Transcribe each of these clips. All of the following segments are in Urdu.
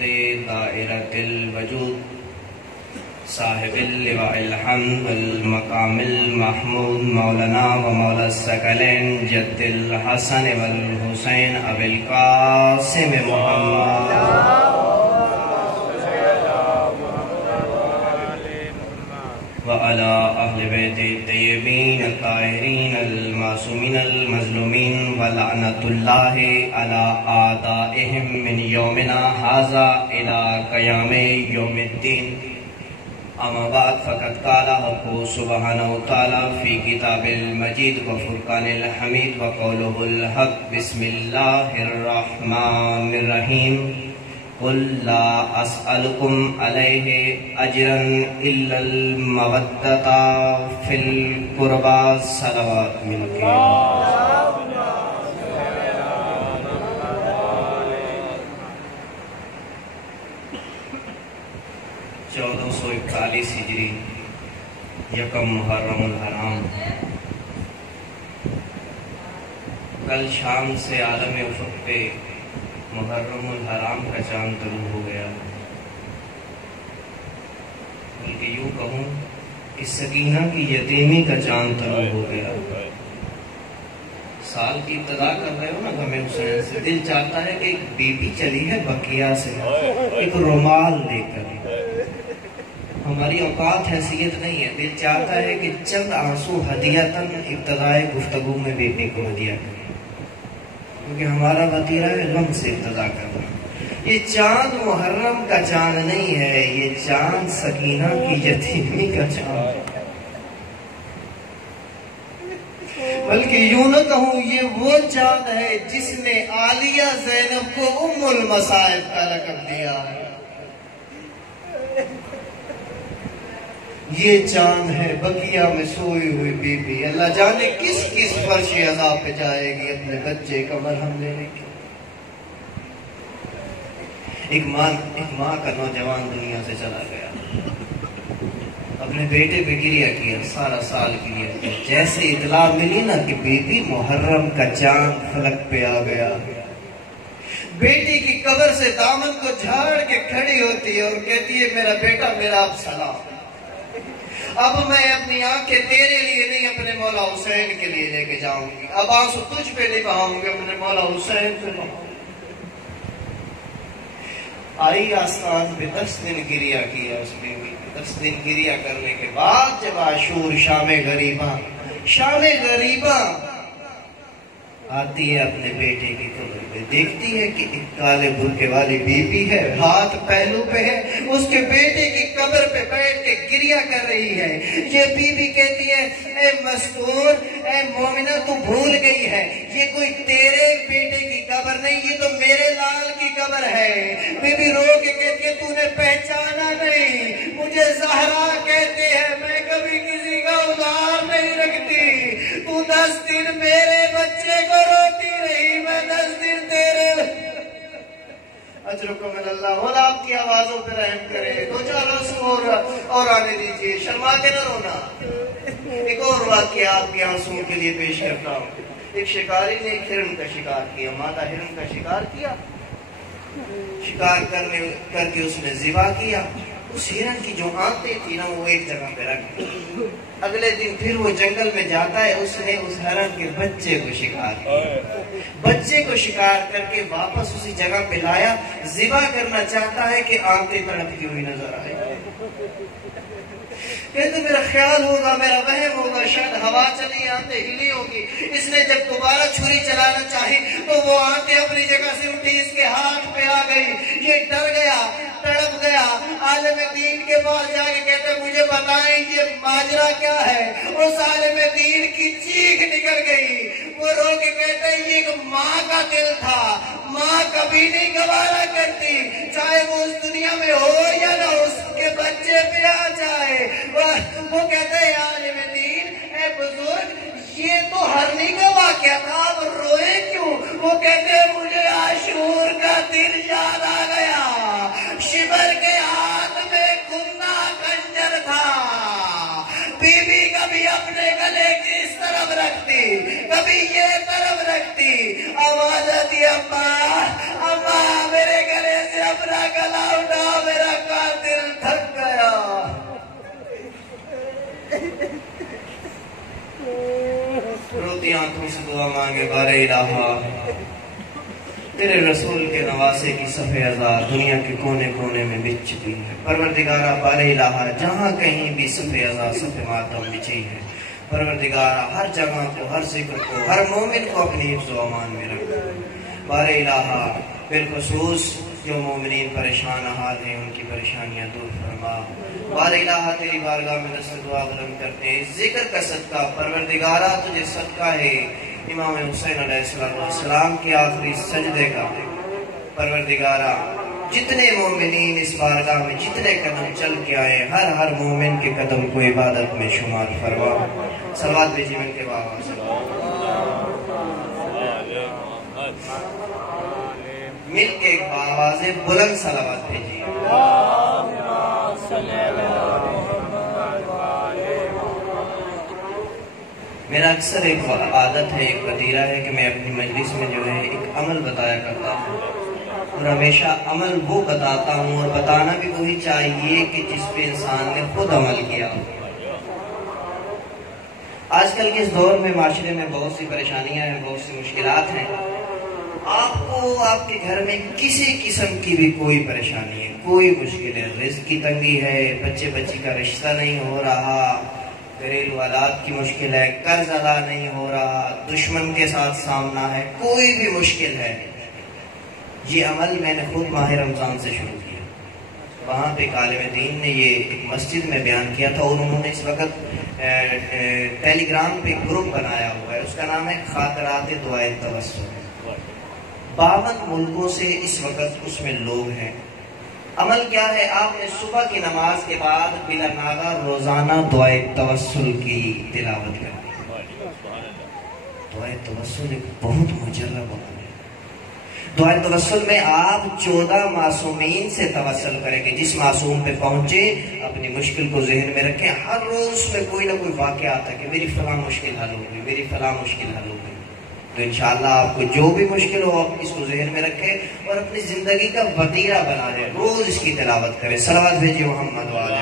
رحمت دائرۃ الوجود صاحب اللواء الحمد والمقام المحمود مولانا و مولا الثقلین جد الحسن والحسین ابی القاسم محمد وعلى أهل بيت الطيبين الطاهرين المعصومين المظلومين ولعنة الله على أعدائهم من يومنا هذا إلى قيام يوم الدين. أما بعد فقد قال حقه سبحانه وتعالى في كتاب المجيد وفرقان الحميد وقوله الحق. بسم الله الرحمن الرحيم. قل لا أسألكم عليه أجرا إلا المودة في القربى صلوات منك. چودہ سو 41 ہجری یکم محرم الحرام. کل شام سے عالم افق پہ محرم الحرام کا چاند طلوع ہو گیا. بلکہ یوں کہوں کہ سکینہ کی یتیمی کا چاند طلوع ہو گیا. سال کی ابتدا کر رہے ہو نا غم حسین سے، دل چاہتا ہے کہ ایک بی بی چلی ہے بقیہ سے ایک رومال دے کر. ہماری اوقات حیثیت نہیں ہے، دل چاہتا ہے کہ چند آنسو ہدیتاً ابتدائے گفتگو میں بی بی کو ہدیہ کریں، کیونکہ ہمارا وطیرہ ہے غم سے ابتدا کرنا. یہ چاند محرم کا چاند نہیں ہے، یہ چاند سکینہ کی یتیمی کا چاند، بلکہ یوں نہ کہوں یہ وہ چاند ہے جس نے عالیہ زینب کو ام المصائب کا لقب دیا ہے. یہ چاند ہے بقیہ میں سوئی ہوئی بی بی، اللہ جانے کس کس فرش عذاب پہ جائے گی اپنے بچے کا مرہم لینے کی. ایک ماں کا نوجوان دنیا سے چلا گیا، اپنے بیٹے پہ گریہ کیا، سارا سال گریہ کیا. جیسے اطلاع ملی نا کہ بی بی محرم کا چاند فلک پہ آ گیا، بیٹی کی قبر سے دامن کو جھاڑ کے کھڑی ہوتی ہے اور کہتی ہے میرا بیٹا میرا اب سلام. اب میں اپنی آنکھیں تیرے لیے نہیں اپنے مولا حسین کے لیے لے کے جاؤں گی. اب آنسو تجھ پہ نہیں بہاؤں گی، اپنے مولا حسین پہ بہاؤں گی. آئی آستان پہ 10 دن گریہ کیا اس بیوی. 10 دن گریہ کرنے کے بعد جب عاشور شام غریباں آتی ہے اپنے بیٹے کی قبر پہ، دیکھتی ہے کہ ایک کالے برقعے والی بی بی ہے، ہاتھ پہلو پہ ہے، اس کے بیٹے کی قبر پہ بیٹھ کے گریہ کر رہی ہے. یہ بی بی کہتی ہے اے مستور، اے مومنہ تو بھول گئی ہے، یہ کوئی تیرے بیٹے کی قبر نہیں، یہ تو میرے لال کی قبر ہے. بی بی رو کے کہتی ہے تو نے پہچانا نہیں، مجھے زہرا کہتے ہیں، میں کبھی کسی کا ادھار نہیں رکھتی. تو 10 دن میرے بچے کو روتی رہی، میں 10 دن تیرے. اجرکم من اللہ. مولا آپ کی آوازوں پہ رحم کرے. 2-4 آنسو اور آنے دیجیے، شرما کے نہ رونا. ایک اور واقعہ آپ کے آنسوؤں کے لیے پیش کرتا ہوں. ایک شکاری نے ایک ہرن کا شکار کیا، مادہ ہرن کا شکار کیا. شکار کر کے اس نے ذبح کیا. اس ہرن کی جو آنتیں تھی نا وہ ایک جگہ پہ رکھ دی. اگلے دن پھر وہ جنگل میں جاتا ہے، اس نے اس ہرن کے بچے کو شکار کیا. بچے کو شکار کر کے واپس اسی جگہ پہ لایا، ذبح کرنا چاہتا ہے کہ آنتیں تڑپتی ہوئی نظر آئے. کہتے میرا خیال ہوگا، میرا وہم ہوگا، شاید ہوا چلی آنتیں ہلی ہوگی. اس نے جب دوبارہ چھری چلانا چاہی تو وہ آنتیں اپنی جگہ سے اٹھی، اس کے ہاتھ پہ آ گئی. یہ ڈر گیا، تڑپ گیا. عالم دین کے پاس جا کے کہتے مجھے بتائیں یہ ماجرا کیا ہے. اس عالم دین کی چیخ نکل گئی. وہ رو کے کہتے یہ ایک ماں کا دل تھا، ماں کبھی نہیں گوارا کرتی چاہے وہ اس دنیا میں ہو یا نہ، اس کے بچے پہ آ جائے. وہ کہتے ہیں عالم دین اے بزرگ یہ تو ہرنی کا واقعہ تھا، اب روئے کیوں؟ وہ کہتے ہیں مجھے عاشور کا دل یاد آ گیا. شبر کے ہاتھ میں کھنا کنجر تھا. بی بی کبھی اپنے گلے کی اس طرف رکھتی، کبھی یہ طرف رکھتی. آواز آتی اماں اماں میرے گلے سے اپنا گلا ہاتھوں سے دعا مانگے بار الہا تیرے رسول کے نواسے کی صفِ ازا دنیا کے کونے کونے میں بچ چکی ہے۔ پروردگارہ بار الہا جہاں کہیں بھی صفِ ازا صفِ ماتم بچی ہے، پروردگارہ ہر جگہ کو، ہر ذکر کو، ہر مومن کو اپنی حفظ و امان میں رکھ۔ بار الہا بالخصوص جو مومنین پریشان حال ہیں ان کی پریشانیاں دور فرما۔ بار الہا تیری بارگاہ میں دست دعا بلند کرتے ہیں، ذکر کا صدقہ پروردگارہ تجھے صدقہ ہے امام حسین علیہ السلام کی آخری سجدے کا۔ پروردگارہ جتنے مومنین اس بارگاہ میں جتنے قدم چل کے آئے، ہر مومن کے قدم کو عبادت میں شمار فرما۔ صلوات بھیجی مل کے بابا مل کے ایک آواز بلند صلوات بھیجی۔ میرا اکثر ایک عادت ہے، ایک وتیرہ ہے کہ میں اپنی مجلس میں جو ہے ایک عمل بتایا کرتا ہوں، اور ہمیشہ عمل وہ بتاتا ہوں اور بتانا بھی وہی چاہیے کہ جس پہ انسان نے خود عمل کیا۔ آج کل کے اس دور میں معاشرے میں بہت سی پریشانیاں ہیں، بہت سی مشکلات ہیں۔ آپ کو آپ کے گھر میں کسی قسم کی بھی کوئی پریشانی ہے، کوئی مشکل ہے، رزق کی تنگی ہے، بچی کا رشتہ نہیں ہو رہا، گھریلو حالات کی مشکل ہے، قرض ادا نہیں ہو رہا، دشمن کے ساتھ سامنا ہے، کوئی بھی مشکل ہے، یہ عمل میں نے خود ماہ رمضان سے شروع کیا۔ وہاں پہ عالم دین نے یہ ایک مسجد میں بیان کیا تھا، اور انہوں نے اس وقت ٹیلی گرام پہ گروپ بنایا ہوا ہے، اس کا نام ہے خاطرات دعائے توسل۔ 52 ملکوں سے اس وقت اس میں لوگ ہیں۔ عمل کیا ہے؟ آپ نے صبح کی نماز کے بعد بلا ناغہ روزانہ دعائے توسل کی تلاوت کرنی۔ دعائے توسل ایک بہت مجرب عمل ہے۔ دعائے توسل میں آپ 14 معصومین سے توسل کریں گے، جس معصوم پہ پہنچے اپنی مشکل کو ذہن میں رکھیں۔ ہر روز میں کوئی نہ کوئی واقعہ آتا ہے کہ میری فلاں مشکل حل ہو گئی، میری فلاں مشکل حل ہو گئی۔ تو انشاءاللہ آپ کو جو بھی مشکل ہو آپ اس کو ذہن میں رکھیں اور اپنی زندگی کا وتیرہ بنا لیں، روز اس کی تلاوت کریں۔ صلوات بھیجیے محمد والے۔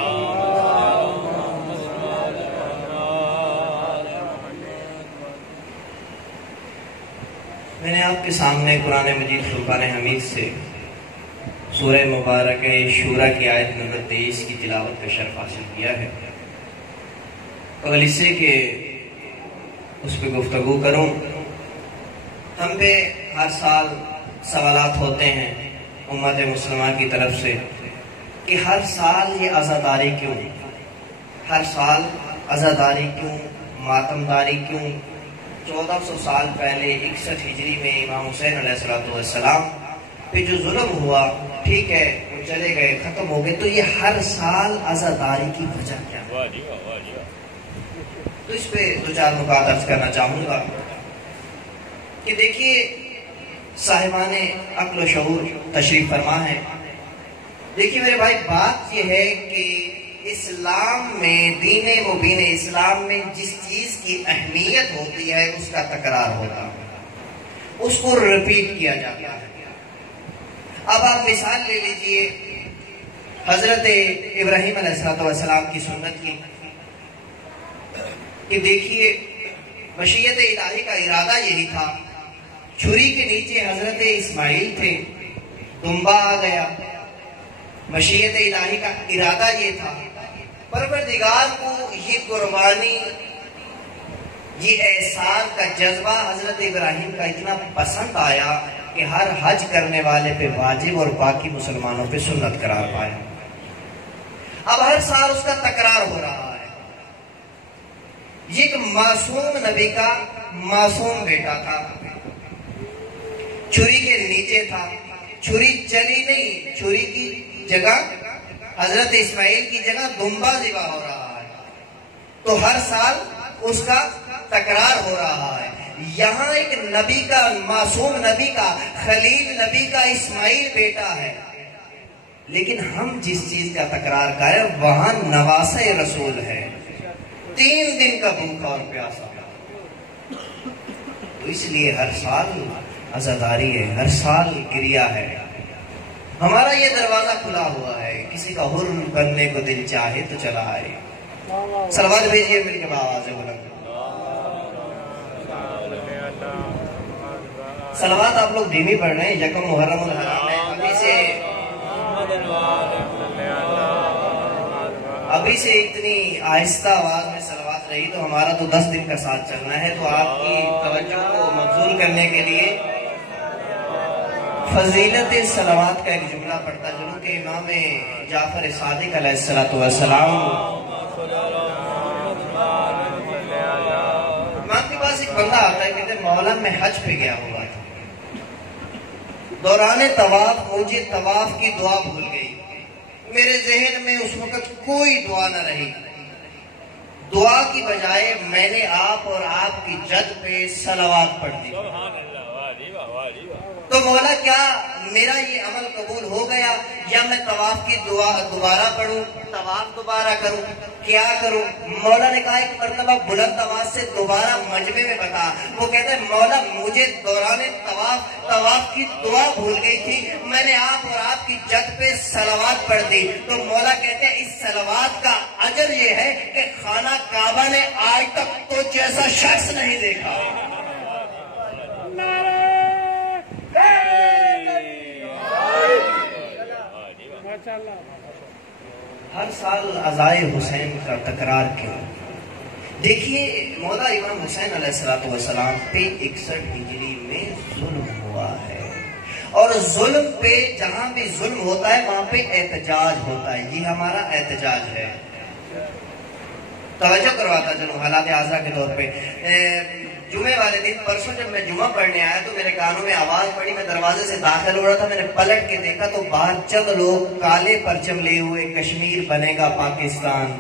میں نے آپ کے سامنے قرآن مجید فرقان حمید سے سورہ مبارکہ شورى کی آیت نمبر 23 کی تلاوت کا شرف حاصل کیا ہے، اور اس سے کہ اس پہ گفتگو کروں۔ ہم پہ ہر سال سوالات ہوتے ہیں امت مسلمہ کی طرف سے کہ ہر سال یہ عزاداری کیوں، ہر سال عزاداری کیوں، ماتمداری کیوں؟ 1400 سال پہلے 61 ہجری میں امام حسین علیہ السلام پہ جو ظلم ہوا، ٹھیک ہے وہ چلے گئے، ختم ہو گئے، تو یہ ہر سال عزاداری کی وجہ کیا ہے؟ تو اس پہ 2-4 نکات عرض کرنا چاہوں گا کہ دیکھیے صاحبان عقل و شعور تشریف فرما ہے۔ دیکھیے میرے بھائی، بات یہ ہے کہ اسلام میں، دین مبین اسلام میں جس چیز کی اہمیت ہوتی ہے اس کا تکرار ہوتا ہے، اس کو ریپیٹ کیا جاتا ہے۔ اب آپ مثال لے لیجئے حضرت ابراہیم علیہ السلام کی سنت کی، کہ دیکھیے مشیت الہی کا ارادہ یہی تھا، چھری کے نیچے حضرت اسماعیل تھے، دمبا آ گیا، مشیت الہی کا ارادہ یہ تھا۔ پروردگار کو یہ قربانی، یہ احسان کا جذبہ حضرت ابراہیم کا اتنا پسند آیا کہ ہر حج کرنے والے پہ واجب اور باقی مسلمانوں پہ سنت قرار پایا۔ اب ہر سال اس کا تکرار ہو رہا ہے۔ یہ ایک معصوم نبی کا معصوم بیٹا تھا، چھری کے نیچے تھا، چھری چلی نہیں، چھری کی جگہ حضرت اسماعیل کی جگہ دمبا ذبح ہو رہا ہے، تو ہر سال اس کا تکرار ہو رہا ہے۔ یہاں ایک نبی کا، معصوم نبی کا، خلیل نبی کا اسماعیل بیٹا ہے، لیکن ہم جس چیز کا تکرار کریں وہاں نواسہ رسول ہے، 3 دن کا بھوکا اور پیاسا، تو اس لیے ہر سال عزاداری ہے، ہر سال گریا ہے۔ ہمارا یہ دروازہ کھلا ہوا ہے، کسی کا حر بننے کو دل چاہے تو چلا آئے۔ صلوات بھیجیے مل کے آواز بلند۔ صلوات آپ لوگ دھیمی پڑھ رہے ہیں، یکم محرم الحرام ہے، ابھی سے اتنی آہستہ آواز میں صلوات رہی تو ہمارا تو 10 دن کا ساتھ چلنا ہے. تو آپ کی توجہ کو مبذول کرنے کے لیے فضیلت صلوات کا ایک جملہ پڑھتا چلوں کہ امام جعفر صادق علیہ السلام، امام کے پاس ایک بندہ آتا ہے، کہتے ہیں مولا میں حج پہ گیا ہوا تھا، دوران طواف مجھے طواف کی دعا بھول گئی، میرے ذہن میں اس وقت کوئی دعا نہ رہی، دعا کی بجائے میں نے آپ اور آپ کی جد پہ صلوات پڑھ دی. تو مولا کیا میرا یہ عمل قبول ہو گیا یا میں طواف کی دعا دوبارہ پڑھوں، طواف دوبارہ کروں، کیا کروں؟ مولا نے کہا ایک مرتبہ بلند آواز سے دوبارہ مجمع میں بتا. وہ کہتا ہے مولا مجھے دوران طواف کی دعا بھول گئی تھی، میں نے آپ اور آپ کی جد پہ صلوات پڑھ دی. تو مولا کہتے ہیں اس صلوات کا اجر یہ ہے کہ خانہ کعبہ نے آج تک تو جیسا شخص نہیں دیکھا. ہر سال عزائے حسین کا تکرار کیوں؟ دیکھیے مولا امام حسین علیہ السلام پہ 61 ہجری میں ظلم ہوا ہے، اور ظلم پہ جہاں بھی ظلم ہوتا ہے وہاں پہ احتجاج ہوتا ہے. یہ ہمارا احتجاج ہے. توجہ کرواتا چلوں حالات حاضرہ کے طور پہ. جمعے والے دن پرسوں جب میں جمعہ پڑھنے آیا تو میرے کانوں میں آواز پڑی، میں دروازے سے داخل ہو رہا تھا، میں نے پلٹ کے دیکھا تو باہر چند لوگ کالے پرچم لے ہوئے کشمیر بنے گا پاکستان،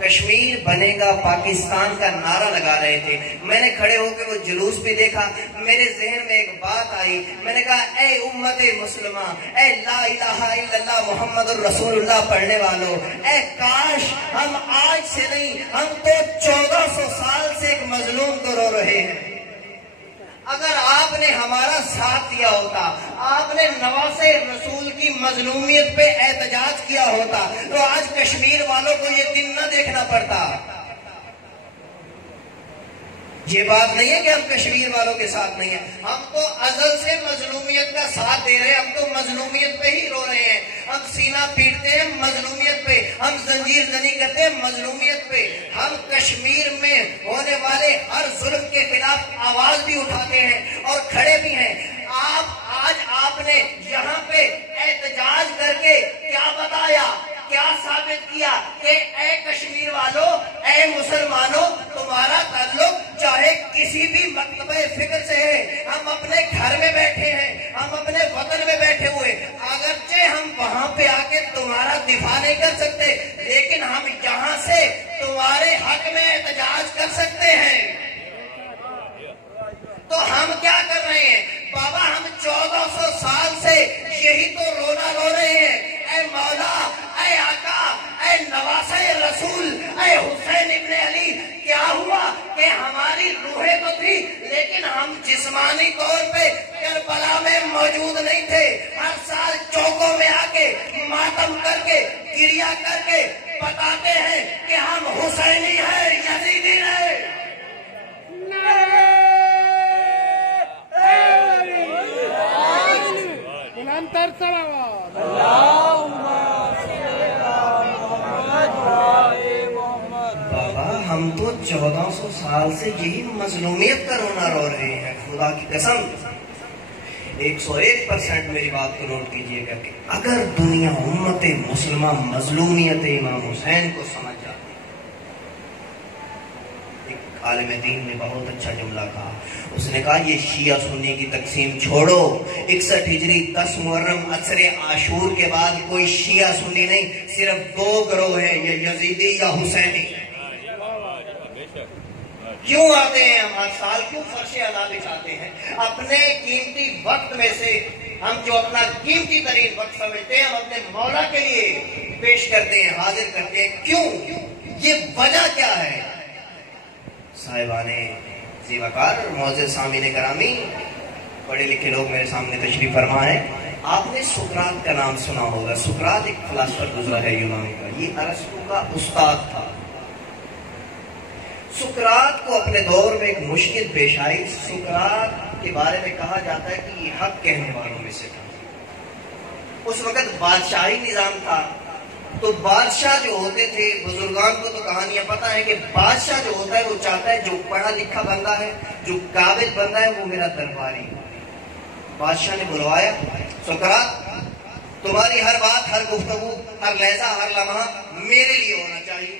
کشمیر بنے گا پاکستان کا نعرہ لگا رہے تھے. میں نے کھڑے ہو کے وہ جلوس بھی دیکھا، میرے ذہن میں ایک بات آئی، میں نے کہا اے امت مسلمہ، اے لا الہ الا اللہ محمد الرسول اللہ پڑھنے والوں، اے کاش ہم آج سے نہیں، ہم تو 1400 سال سے ایک مظلوم کو رو رہے ہیں. اگر آپ نے ہمارا ساتھ دیا ہوتا، آپ نے نواسے رسول کی مظلومیت پہ احتجاج کیا ہوتا تو آج کشمیر والوں کو یہ دن نہ دیکھنا پڑتا. یہ بات نہیں ہے کہ ہم کشمیر والوں کے ساتھ نہیں ہیں، ہم تو ازل سے مظلومیت کا ساتھ دے رہے ہیں، ہم تو مظلومیت پہ ہی رو رہے ہیں. ہم سینہ پیٹتے ہیں مظلومیت پہ، ہم زنجیر زنی کرتے ہیں مظلومیت پہ، ہم کشمیر میں ہونے والے ہر ظلم کے خلاف آواز بھی اٹھاتے ہیں اور کھڑے بھی ہیں. آج آپ نے یہاں پہ احتجاج کر کے کیا بتایا، کیا ثابت کیا کہ اے کشمیر والوں، اے مسلمانوں، تمہارا تعلق چاہے کسی بھی مکتبہ فکر سے ہے، ہم اپنے گھر میں بیٹھے ہیں، ہم اپنے وطن میں بیٹھے ہوئے، اگرچہ ہم وہاں پہ آ کے تمہارا دفاع نہیں کر سکتے لیکن ہم یہاں سے تمہارے حق میں احتجاج کر سکتے ہیں. تو ہم کیا کر رہے ہیں بابا؟ ہم 1400 سال سے یہی تو رونا رو رہے ہیں، اے مولا، اے آقا، اے نواسے رسول، اے حسین ابن علی. کیا ہوا کہ ہماری روحیں تو تھی لیکن ہم جسمانی طور پہ کربلا میں موجود نہیں تھے. ہر سال چوکوں میں آ کے ماتم کر کے گریا کر کے بتاتے ہیں کہ ہم حسینی ہیں، یزیدی ہیں. بابا ہم تو 1400 سال سے یہی مظلومیت کا رونا رو رہے ہیں. خدا کی قسم 101% میری بات کو نوٹ کیجئے گا کہ اگر دنیا امت مسلمہ مظلومیت امام حسین کو سمجھ جاتی. ایک عالم دین نے بہت اچھا جملہ کہا، اس نے کہا یہ شیعہ سنی کی تقسیم چھوڑو، 61 ہجری 10 محرم عصر عاشور کے بعد کوئی شیعہ سنی نہیں، صرف 2 گروہ ہیں، یہ یزیدی یا حسینی. کیوں آتے ہیں ہم ہر سال؟ کیوں فرش اعلیٰ بچھاتے ہیں؟ اپنے قیمتی وقت میں سے ہم جو اپنا قیمتی ترین وقت سمجھتے ہیں ہم اپنے مولا کے لیے پیش کرتے ہیں، حاضر کرتے ہیں. کیوں؟ یہ وجہ کیا ہے؟ صاحبان زیوکار، معزز سامعین کرامی، پڑھے لکھے لوگ میرے سامنے تشریف فرما ہے. آپ نے سقراط کا نام سنا ہوگا. سقراط ایک فلاسفر گزرا ہے یونانی کا، یہ ارسطو کا استاد تھا. سقراط کو اپنے دور میں ایک مشکل پیش آئی. سقراط کے بارے میں کہا جاتا ہے کہ یہ حق کہنے والوں میں سے تھا. اس وقت بادشاہی نظام تھا، تو بادشاہ جو ہوتے تھے، بزرگان کو تو کہانیاں پتہ ہے کہ بادشاہ جو ہوتا ہے وہ چاہتا ہے جو پڑھا لکھا بندہ ہے، جو قابل بندہ ہے، وہ میرا درباری. بادشاہ نے بلوایا، سقراط تمہاری ہر بات، ہر گفتگو، ہر لہجہ، ہر لمحہ میرے لیے ہونا چاہیے.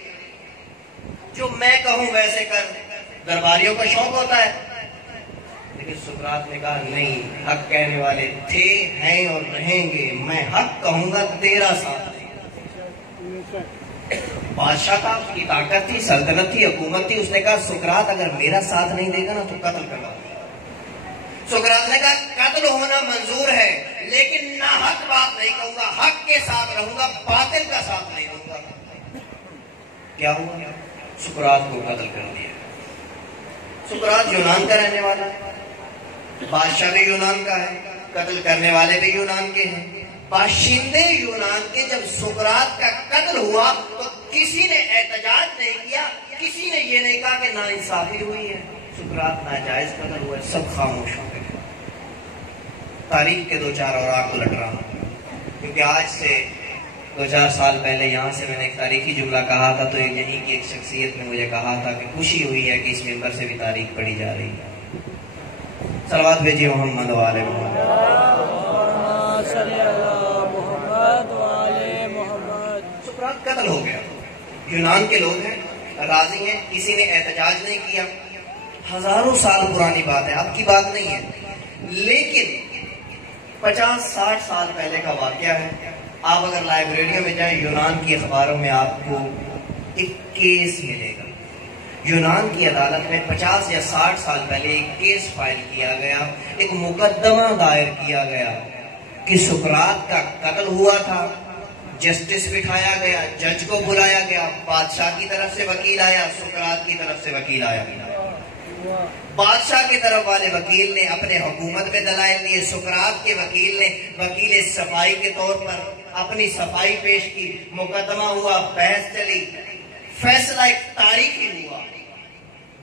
جو میں کہوں ویسے کر. درباریوں کا شوق ہوتا ہے. لیکن سقراط نے کہا نہیں، حق کہنے والے تھے، ہیں اور رہیں گے. میں حق کہوں گا، تیرا ساتھ نہیں. بادشاہ تھا، اس کی طاقت تھی، سلطنت تھی، حکومت تھی. اس نے کہا سقراط اگر میرا ساتھ نہیں دے گا نا تو قتل کرنا. سقراط نے کہا قتل ہونا منظور ہے، لیکن نہ حق بات نہیں کہوں گا، حق کے ساتھ رہوں گا، باطل کا ساتھ نہیں دوں گا. کیا ہوا؟ سقراط کو قتل کر دیا. سقراط یونان کا رہنے والا ہے، بادشاہ بھی یونان کا ہے، قتل کرنے والے بھی یونان کے ہیں. باشندے یونان کے جب سقراط کا قتل ہوا تو کسی نے احتجاج نہیں کیا، کسی نے یہ نہیں کہا کہ ناانصافی ہوئی ہے، سقراط ناجائز قتل ہوا ہے. سب خاموش ہو گئے. تاریخ کے دو چار اوراق الٹ رہا ہوں، کیونکہ آج سے 2-4 سال پہلے یہاں سے میں نے ایک تاریخی جملہ کہا تھا، تو یہیں کی ایک شخصیت نے مجھے کہا تھا کہ خوشی ہوئی ہے کہ اس ممبر سے بھی تاریخ پڑھی جا رہی ہے. صلوات بھیجیے محمد و آل محمد. سقراط قتل ہو گیا. یونان کے لوگ ہیں، راضی ہیں، کسی نے احتجاج نہیں کیا. ہزاروں سال پرانی بات ہے، اب کی بات نہیں ہے. لیکن 50-60 سال پہلے کا واقعہ ہے. آپ اگر لائبریریوں میں جائیں، یونان کی اخباروں میں آپ کو ایک کیس ملے گا. یونان کی عدالت میں 50 یا 60 سال پہلے ایک کیس فائل کیا گیا، ایک مقدمہ دائر کیا گیا کہ سقراط کا قتل ہوا تھا. جسٹس بٹھایا گیا، جج کو بلایا گیا، بادشاہ کی طرف سے وکیل آیا، سقراط کی طرف سے وکیل آیا. بادشاہ کی طرف والے وکیل نے اپنے حکومت میں دلائل دیے، سقراط کے وکیل نے وکیل صفائی کے طور پر اپنی صفائی پیش کی. مقدمہ ہوا، بحث چلی، فیصلہ ایک تاریخی ہوا.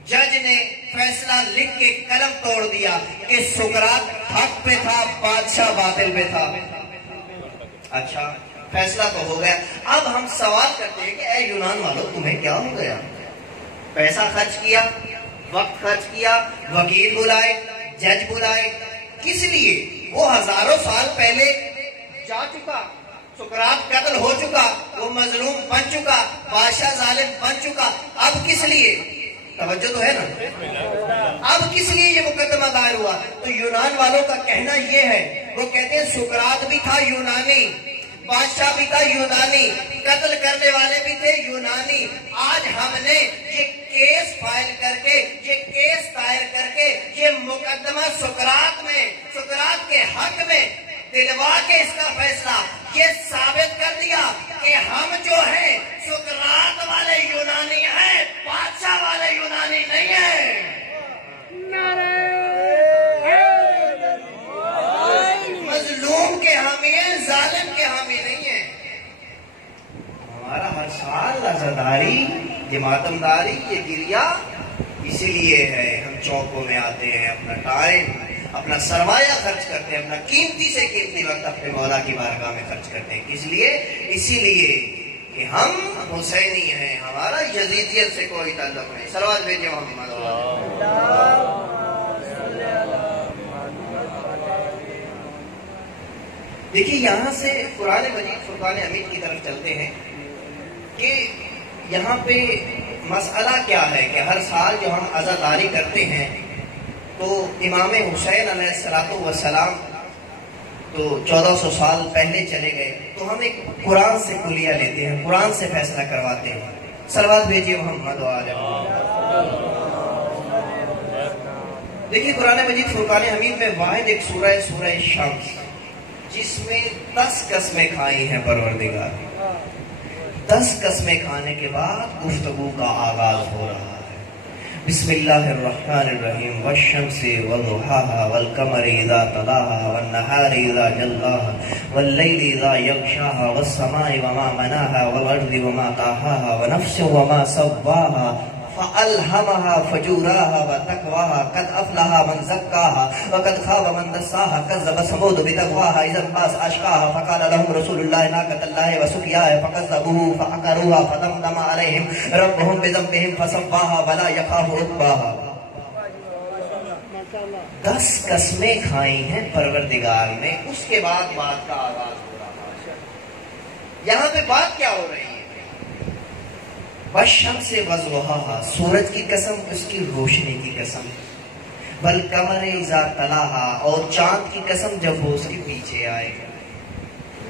جج نے فیصلہ لکھ کے قلم توڑ دیا کہ سقراط حق پہ تھا، بادشاہ باطل پہ تھا. اچھا، فیصلہ تو ہو گیا. اب ہم سوال کرتے ہیں کہ اے یونان والوں، تمہیں کیا ہو گیا؟ پیسہ خرچ کیا، وقت خرچ کیا، وکیل بلائے، جج بلائے، کس لیے؟ وہ ہزاروں سال پہلے جا چکا، سقراط قتل ہو چکا، وہ مظلوم بن چکا، بادشاہ ظالم بن چکا. اب کس لیے؟ توجہ تو ہے نا. اب کس لیے یہ مقدمہ دائر ہوا؟ تو یونان والوں کا کہنا یہ ہے، وہ کہتے ہیں سقراط بھی تھا یونانی، بادشاہ بھی تھا یونانی، قتل کرنے والے بھی تھے یونانی. آج ہم نے یہ کیس فائل کر کے، یہ کیس دائر کر کے، یہ مقدمہ سقراط کے حق میں دلوا کے اس کا فیصلہ یہ ثابت کر دیا کہ ہم جو ہیں سقراط والے یونانی ہیں، بادشاہ والے یونانی نہیں ہیں. مظلوم کے حامی ہیں، ظالم کے حامی نہیں ہیں. ہمارا ہر سال عزاداری، یہ ماتمداری، یہ گریا اسی لیے ہے. ہم چوکوں میں آتے ہیں، اپنا ٹائم، اپنا سرمایہ خرچ کرتے ہیں، اپنا قیمتی سے قیمتی وقت اپنے مولا کی بارگاہ میں خرچ کرتے ہیں. کس لیے؟ اسی لیے کہ ہم حسینی ہیں، ہمارا یزیدیت سے کوئی تعلق نہیں. صلوات بھیجیے محمد. دیکھیے یہاں سے قرآن مجید فرقان حمید کی طرف چلتے ہیں کہ یہاں پہ مسئلہ کیا ہے کہ ہر سال جو ہم عزاداری کرتے ہیں تو امام حسین علیہ السلام تو 1400 سال پہلے چلے گئے، تو ہم ایک قرآن سے کلیہ لیتے ہیں، قرآن سے فیصلہ کرواتے ہیں. صلوات بھیجیے محمد و آل محمد. دیکھیے قرآن مجید فرقان حمید میں واحد ایک سورہ شمس، جس میں 10 قسمیں کھائی ہیں پروردگار. 10 قسمیں کھانے کے بعد گفتگو کا آغاز ہو رہا ہے. بسم اللہ الرحمن الرحیم. والشمس وضحاها والقمر اذا طلاها والنهار اذا جلاها والليل اذا يغشاها والسماء وما بناها والارض وما طحاها ونفس وما سواها فَأَلْهَمَهَا فَجُورَاهَا وَتَقْوَاهَا قَدْ أَفْلَحَ مَنْ زَكَّاهَا وَقَدْ خَابَ مَنْ دَسَّاهَا كَذَّبَ ثَمُودُ بِتَقْوَاهَا إِذْ انبَعَثَ أَشْقَاهَا فَقَالَ لَهُمْ رَسُولُ اللَّهِ نَاقَةَ اللَّهِ وَسُقْيَاهَا فَكَذَّبُوهُ فَعَقَرُوهَا فَدَمْدَمَ عَلَيْهِمْ رَبُّهُمْ بِذَنبِهِمْ فَسَوَّاهَا وَلَا يَخَافُ عُقْبَاهَا۔ 10 قسمیں کھائی ہیں پروردگار نے، اس کے بعد بات کا آغاز ہو رہا ہے۔ یہاں پہ بات کیا ہو رہی ہے؟ والشمس وضحاها، سورج کی قسم، اس کی روشنی کی قسم، والقمر اذا تلاها، اور چاند کی قسم جب وہ اس کے پیچھے آئے،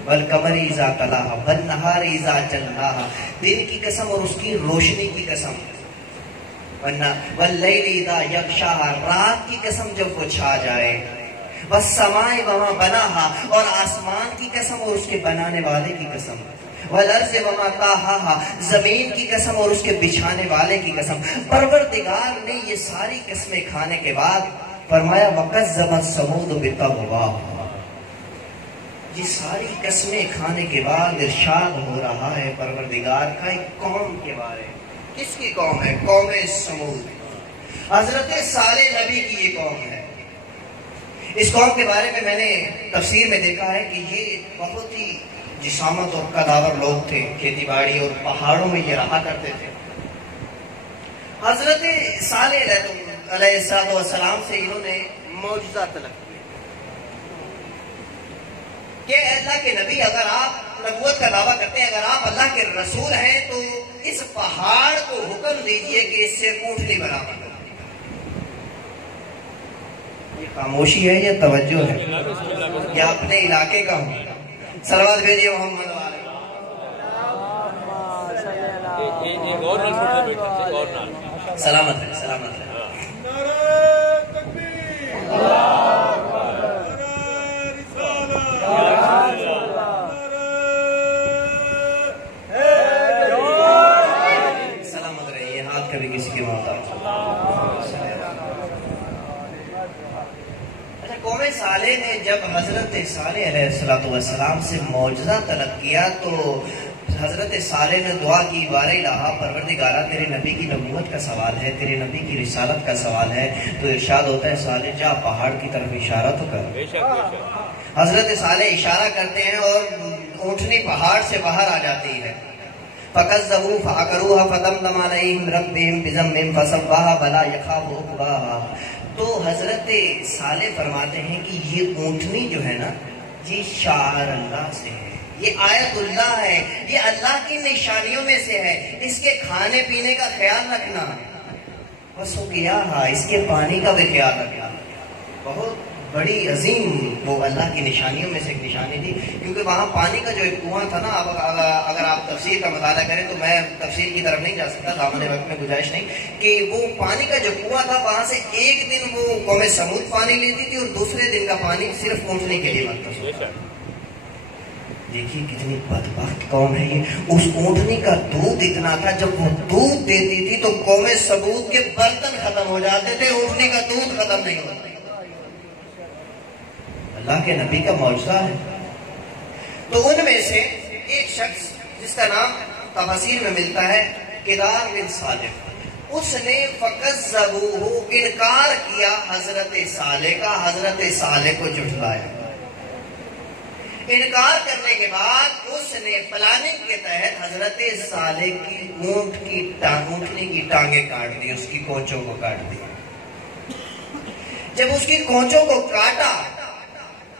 والقمر اذا تلاها، والنهار اذا جلاها، دن کی قسم اور اس کی روشنی کی قسم، واللیل اذا یغشاها، رات کی قسم جب وہ چھا جائے، والسماء وما بناها، اور آسمان کی قسم اور اس کے بنانے والے کی قسم، والارض وما طاحاها، زمین کی قسم اور اس کے بچھانے والے کی قسم۔ پروردگار نے یہ ساری قسمیں کھانے کے بعد فرمایا وَكَذَّبَتْ ثَمُودُ بِطَغْوَاهَا، یہ ساری قسمیں کھانے کے بعد ارشاد ہو رہا ہے پروردگار کا ایک قوم کے بارے۔ کس کی قوم ہے؟ قوم سمود، حضرت صالح نبی کی یہ قوم ہے۔ اس قوم کے بارے میں میں نے تفسیر میں دیکھا ہے کہ یہ بہت ہی جسامت اور قداور لوگ تھے، کھیتی باڑی اور پہاڑوں میں یہ رہا کرتے تھے۔ حضرت صالح علیہ السلام سے انہوں نے معجزہ طلب کیا کہ اللہ کے نبی، اگر آپ نبوت کا دعویٰ کرتے ہیں، اگر آپ اللہ کے رسول ہیں تو اس پہاڑ کو حکم دیجئے کہ اس سے اونٹنی برآمد کریں۔ یہ خاموشی ہے یا توجہ ہے یا اپنے علاقے کا ہوں؟ صلوات بھیجیے محمد والے۔ سلامت ہے، سلامت ہے۔ سلامت رہیے، ہاتھ کبھی کسی کے محتاج۔ قوم صالح نے جب حضرت صالح علیہ السلام سے معجزہ طلب کیا تو حضرت صالح نے دعا کی، بارہ الہ پروردگارہ تیرے نبی کی نبوت کا سوال ہے، تیرے نبی کی رسالت کا سوال ہے۔ تو ارشاد ہوتا ہے صالح جا پہاڑ کی طرف اشارہ تو کر۔ حضرت صالح اشارہ کرتے ہیں اور اونٹنی پہاڑ سے باہر آ جاتی ہے۔ فَكَذَّبُوا فَعَقَرُوهَا فَدَمْدَمَ عَلَيْهِمْ رَبُّهُمْ بِذَنبِهِمْ فَسَوَّاهَا وَلَا يَخَافُ عُقْبَاهَا۔ تو حضرت صالح فرماتے ہیں کہ یہ اونٹنی جو ہے نا، یہ شعار اللہ سے ہے، یہ آیت اللہ ہے، یہ اللہ کی نشانیوں میں سے ہے۔ اس کے کھانے پینے کا خیال رکھنا، وَسُقْيَاهَا، اس کے پانی کا بھی خیال رکھنا۔ بہت بڑی عظیم وہ اللہ کی نشانیوں میں سے ایک نشانی تھی، کیونکہ وہاں پانی کا جو ایک کنواں تھا نا، اگر آپ تفسیر کا مطالعہ کریں تو میں تفسیر کی طرف نہیں جا سکتا، دامن وقت میں گنجائش نہیں، کہ وہ پانی کا جو کنواں تھا وہاں سے ایک دن وہ قوم سمود پانی لیتی تھی اور دوسرے دن کا پانی صرف اونٹنی کے لیے مختص ہوتا۔ دیکھیے کتنی بدبخت قوم ہے یہ۔ اس اونٹنی کا دودھ اتنا تھا، جب وہ دودھ دیتی تھی تو قوم سمود کے برتن ختم ہو جاتے تھے، اونٹنی کا دودھ ختم نہیں ہوتا۔ اللہ کے نبی کا معجزہ ہے۔ تو ان میں سے ایک شخص جس کا نام تفاسیر میں ملتا ہے کدار بن صالح، اس نے فَكَذَّبُوهُ، انکار کیا حضرت صالح کا، حضرت صالح کو جھٹلایا۔ انکار کرنے کے بعد اس نے پلاننگ کے تحت حضرت صالح کی اونٹنی کی ٹانگیں کاٹ دی، اس کی کونچوں کو کاٹ دی۔ جب اس کی کونچوں کو کاٹا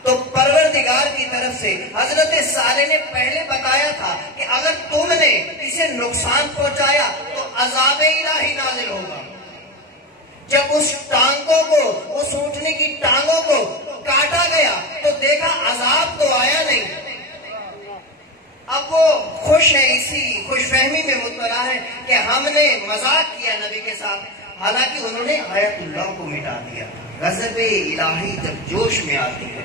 تو پروردگار کی طرف سے حضرت صالح نے پہلے بتایا تھا کہ اگر تم نے اسے نقصان پہنچایا تو عذاب الہی نازل ہوگا۔ جب اس ٹانگوں کو، اس اونٹنی کی ٹانگوں کو کاٹا گیا تو دیکھا عذاب تو آیا نہیں۔ اب وہ خوش ہے، اسی خوش فہمی میں مبتلا ہے کہ ہم نے مذاق کیا نبی کے ساتھ، حالانکہ انہوں نے آیت اللہ کو مٹا دیا۔ غضب الہی جب جوش میں آتی ہے،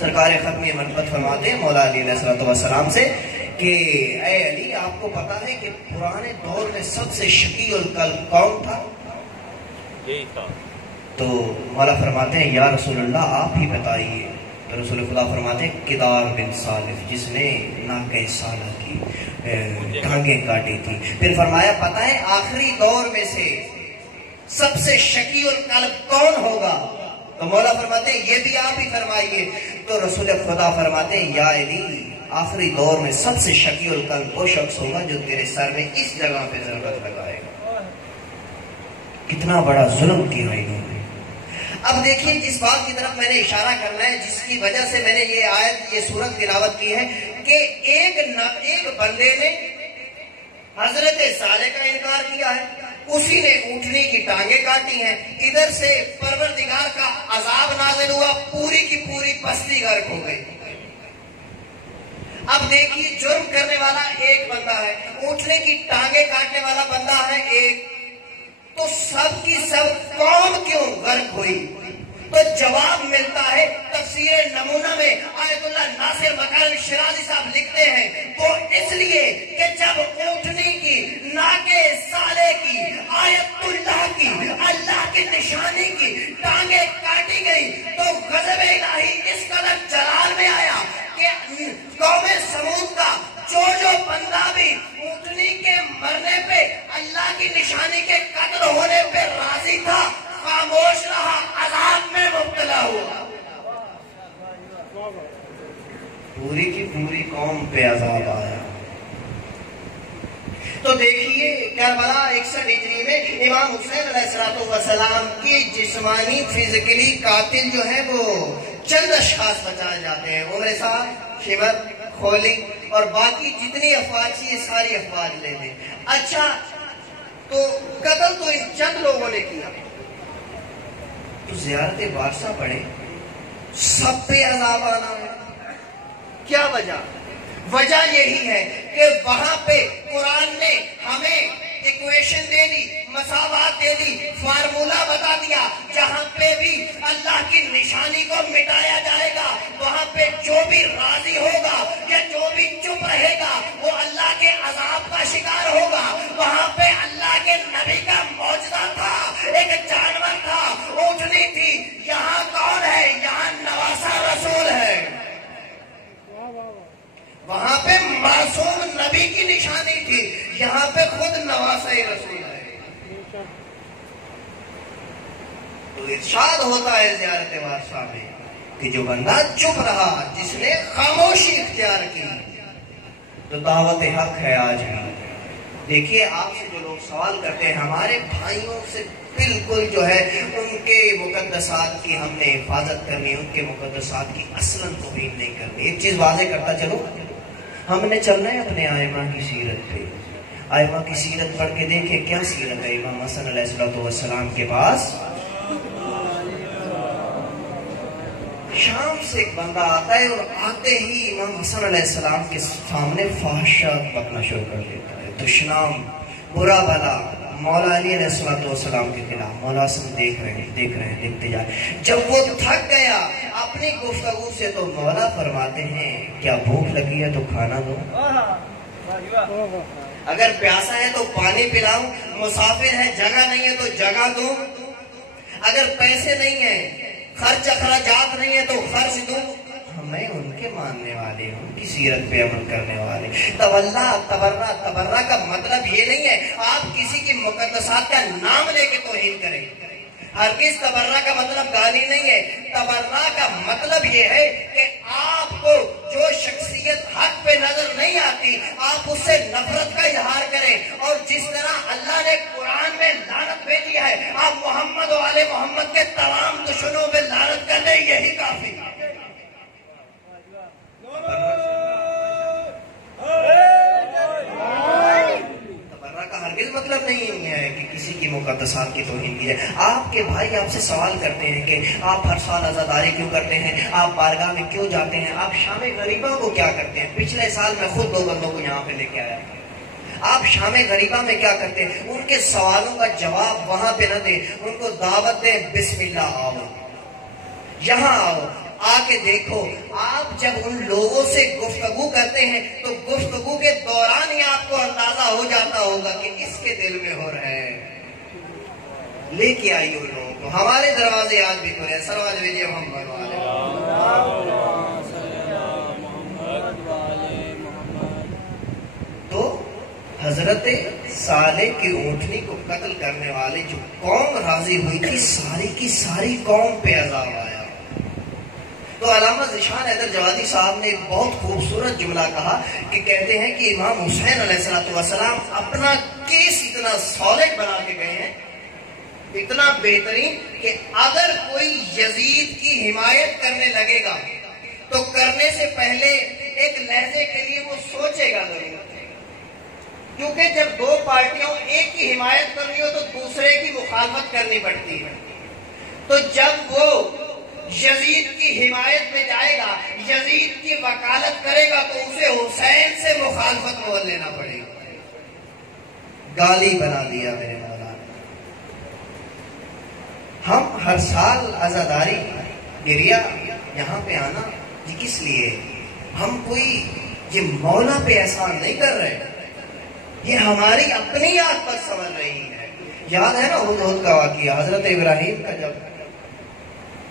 سرکار ختمی مرتبت فرماتے ہیں مولا علی علیہ السلام سے کہ اے علی، آپ کو پتا ہے کہ پرانے دور میں سب سے شقی القلب کون تھا؟ تو مولا فرماتے ہیں یا رسول اللہ آپ ہی بتائیے۔ تو رسول خدا فرماتے ہیں کدار بن سالف، جس نے ناقہ سالہ کی ٹانگیں کاٹی تھی. پھر فرمایا پتہ ہے آخری دور میں سے سب سے شقی القلب کون ہوگا؟ تو مولا فرماتے ہیں یہ بھی آپ ہی فرمائیے. تو رسول خدا فرماتے ہیں یا علی آخری دور میں سب سے شقی القلب وہ شخص ہوگا جو تیرے سر میں اس جگہ پہ ضرورت لگائے گا. کتنا بڑا ظلم کیا انہوں نے. اب دیکھیے جس بات کی طرف میں نے اشارہ کرنا ہے، جس کی وجہ سے میں نے یہ آیت یہ سورت تلاوت کی ہے، کہ ایک بندے نے حضرت صالح کا انکار کیا ہے، اسی نے اونٹنی کی ٹانگیں کاٹی ہیں، ادھر سے پروردگار کا عذاب نازل ہوا، پوری کی پوری بستی غرق ہو گئی. اب دیکھیے جرم کرنے والا ایک بندہ ہے، اونٹنے کی ٹانگیں کاٹنے والا بندہ ہے ایک، تو سب کی سب قوم کیوں غرق ہوئی؟ تو جواب ملتا ہے تفسیر نمونہ میں آیت اللہ ناصر مکارم شرازی صاحب لکھتے ہیں وہ اس لیے کہ جب اونٹنی کی ناقہ صالح کی آیت اللہ کی اللہ کی نشانی کی ٹانگیں کاٹی گئی تو غضب الہی اس قدر جلال میں آیا کہ قوم سمود کا جو بندہ بھی اونٹنی کے مرنے پہ اللہ کی نشانی کے قتل ہونے پہ راضی تھا خاموش رہا، عذاب میں مبتلا ہوا. پوری کی پوری قوم پہ عذاب آیا. تو دیکھیے کربلا 61 ہجری میں امام حسین علیہ السلام کی جسمانی فزیکلی قاتل جو ہے وہ چند اشخاص بچائے جاتے ہیں، عمر صاحب، شمر، خولی اور باقی جتنی افواج تھی یہ ساری افواج لے لیں. اچھا تو قتل تو ان چند لوگوں نے کیا، تو زیارت بادشاہ پڑے سب پہ عذاب آنا ہے. کیا وجہ یہی ہے کہ وہاں پہ قرآن نے ہمیں ایکویشن دے دی، مساوات دے دی، فارمولا بتا دیا، جہاں پہ بھی اللہ کی نشانی کو مٹایا جائے گا وہاں پہ جو بھی راضی ہوگا یا جو بھی چپ رہے گا وہ اللہ کے عذاب کا شکار ہوگا. وہاں پہ اللہ کے نبی کا معجزہ تھا، ایک جانور تھا، اونٹنی تھی. یہاں کون ہے؟ یہاں نواسا رسول ہے. وہاں پہ معصوم نبی کی نشانی تھی، یہاں پہ خود نواسا رسول ہے. تو ارشاد ہوتا ہے زیارت بادشاہ میں کہ جو بندہ چپ رہا، جس نے خاموشی اختیار کی، تو دعوت حق ہے آج بھی. دیکھیے آپ سے جو لوگ سوال کرتے ہیں ہمارے بھائیوں سے بالکل جو ہے ان کے مقدسات کی ہم نے حفاظت کرنی، ان کے مقدسات کی اصلاً توہین نہیں کرنی. ایک چیز واضح کرتا چلو، ہم نے چلنا ہے اپنے آئمہ کی سیرت پہ. آئمہ کی سیرت پڑھ کے دیکھیں کیا سیرت ہے. امام حسن علیہ السلام کے پاس شام سے ایک بندہ آتا ہے اور آتے ہی امام حسن علیہ السلام کے سامنے فحشات بکنا شروع کر دیتا ہے، دشنام، برا بھلا مولا علی علیہ السلام کے خلاف. مولا حسن دیکھ رہے ہیں لکھتے جائیں. جب وہ تھک گیا اپنی گفتگو سے تو مولا فرماتے ہیں کیا بھوک لگی ہے تو کھانا دو، اگر پیاسا ہے تو پانی پلاؤں، مسافر ہے جگہ نہیں ہے تو جگہ دوں، اگر پیسے نہیں ہیں، خرچ اخراجات نہیں ہے تو خرچ دوں. میں ان کے ماننے والے ہوں، ان کی سیرت پہ عمل کرنے والے. تبرہ کا مطلب یہ نہیں ہے آپ کسی کی مقدسات کا نام لے کے توہین کریں. ہرگز تبرہ کا مطلب گالی نہیں ہے. تبرہ کا مطلب یہ ہے کہ آپ کو جو شخصیت حق پہ نظر نہیں آتی آپ اس سے نفرت کا اظہار کریں. اور جس طرح اللہ نے قرآن میں لعنت بھیجی ہے آپ محمد و آل محمد کے تمام دشمنوں پہ لعنت کر دیں، یہی کافی. تبرہ کا ہرگز مطلب نہیں ہے کہ کسی کی مقدسات کی توہین کی جائے. آپ کے بھائی آپ سے سوال کرتے ہیں کہ آپ ہر سال عزاداری کیوں کرتے ہیں، آپ بارگاہ میں کیوں جاتے ہیں، آپ شام غریبہ کو کیا کرتے ہیں. پچھلے سال میں خود 2 بندوں کو یہاں پہ لے کے آیا. آپ شام غریبہ میں کیا کرتے ہیں؟ ان کے سوالوں کا جواب وہاں پہ نہ دیں، ان کو دعوت دیں، بسم اللہ آؤ، یہاں آؤ، آ کے دیکھو. آپ جب ان لوگوں سے گفتگو کرتے ہیں تو گفتگو کے دوران ہی آپ کو اندازہ ہو جاتا ہوگا کہ اس کے دل میں ہو رہا ہے. لے کے آئیے ان لوگوں کو. ہمارے دروازے آج بھی کھلے ہیں. سرواج ویجے ہم بنوا لیں. حضرت صالح کی اونٹنی کو قتل کرنے والے جو قوم راضی ہوئی تھی، ساری کی ساری قوم پہ عذاب آیا۔ تو علامہ ذیشان حیدر جوادی صاحب نے ایک بہت خوبصورت جملہ کہا کہ کہتے ہیں کہ امام حسین علیہ السلام اپنا کیس اتنا سالڈ بنا کے گئے ہیں، اتنا بہترین، کہ اگر کوئی یزید کی حمایت کرنے لگے گا تو کرنے سے پہلے ایک لہجے کے لیے وہ سوچے گا ضرور، کیونکہ جب دو پارٹیوں ایک کی حمایت کرنی ہو تو دوسرے کی مخالفت کرنی پڑتی ہے۔ تو جب وہ یزید کی حمایت میں جائے گا، یزید کی وکالت کرے گا، تو اسے حسین سے مخالفت مول لینا پڑے گا۔ گالی بنا دیا میرے مولا نے۔ ہم ہر سال عزاداری گریا یہاں پہ آنا یہ کس لیے؟ ہم کوئی یہ مولا پہ احسان نہیں کر رہے، یہ ہماری اپنی آگ پر سنور رہی ہے۔ یاد ہے نا ہدہد کا واقعہ، حضرت ابراہیم کا جب